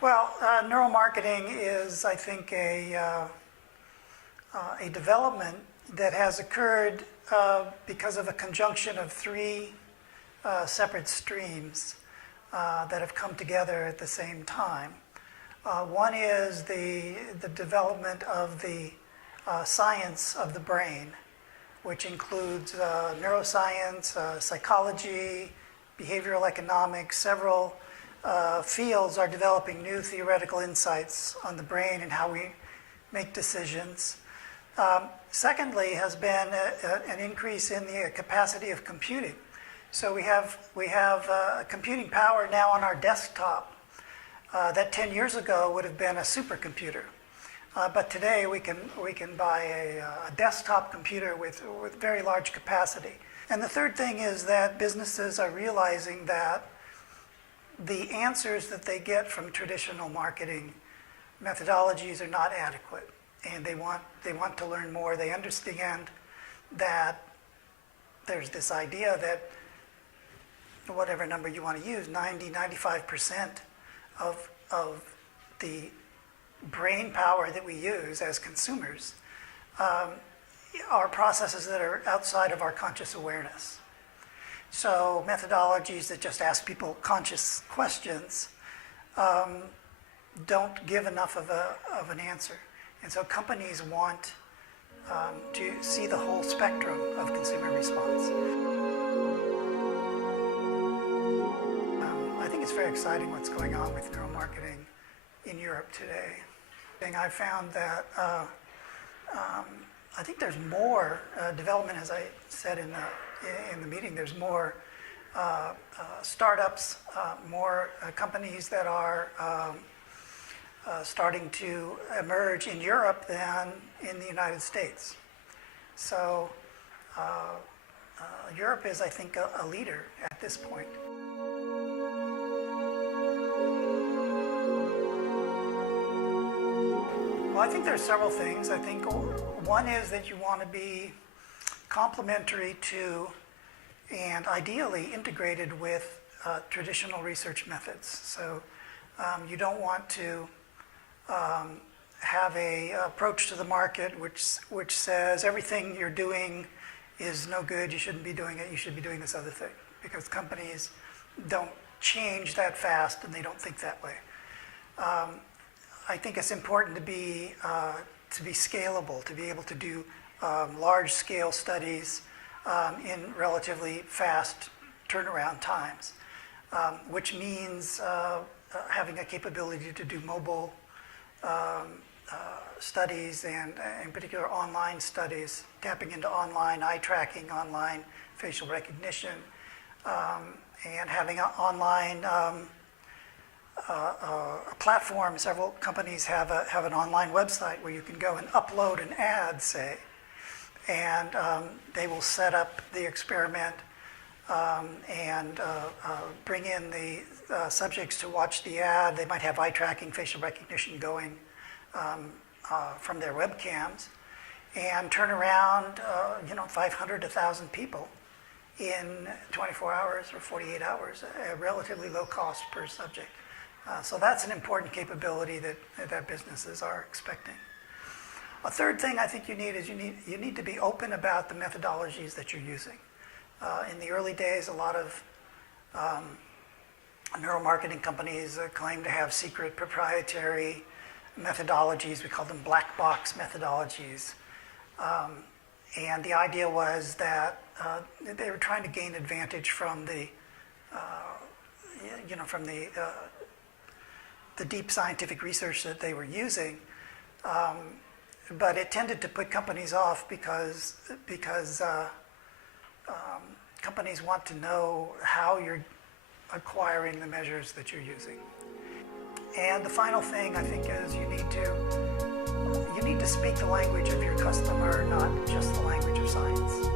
Well, neuromarketing is, I think, a development that has occurred because of a conjunction of three separate streams that have come together at the same time. One is the development of the science of the brain, which includes neuroscience, psychology, behavioral economics. Several fields are developing new theoretical insights on the brain and how we make decisions. Secondly, has been an increase in the capacity of computing. So we have computing power now on our desktop that 10 years ago would have been a supercomputer. But today we can buy a desktop computer with very large capacity. And the third thing is that businesses are realizing that the answers that they get from traditional marketing methodologies are not adequate, and they want to learn more. They understand that there's this idea that whatever number you want to use, 95% of the brain power that we use as consumers are processes that are outside of our conscious awareness. So methodologies that just ask people conscious questions don't give enough of an answer. And so companies want to see the whole spectrum of consumer response. I think it's very exciting what's going on with neuromarketing in Europe today. I found that I think there's more development, as I said in the meeting. There's more startups, more companies that are starting to emerge in Europe than in the United States. So Europe is, I think, a leader at this point. Well, I think there's several things. I think one is that you want to be complementary to and ideally integrated with traditional research methods. So you don't want to have an approach to the market which says everything you're doing is no good, you shouldn't be doing it, you should be doing this other thing, because companies don't change that fast and they don't think that way. I think it's important to be scalable, to be able to do large-scale studies in relatively fast turnaround times, which means having a capability to do mobile studies and in particular online studies, tapping into online eye tracking, online facial recognition, and having an online a platform. Several companies have an online website where you can go and upload an ad, say, and they will set up the experiment and bring in the subjects to watch the ad. They might have eye tracking, facial recognition going from their webcams, and turn around 500 to 1,000 people in 24 hours or 48 hours, at relatively low cost per subject. So that's an important capability that businesses are expecting. A third thing I think you need is you need to be open about the methodologies that you're using. In the early days, a lot of neuromarketing companies claim to have secret proprietary methodologies. We call them black box methodologies. And the idea was that they were trying to gain advantage from the deep scientific research that they were using, but it tended to put companies off because companies want to know how you're acquiring the measures that you're using. And the final thing I think is you need to speak the language of your customer, not just the language of science.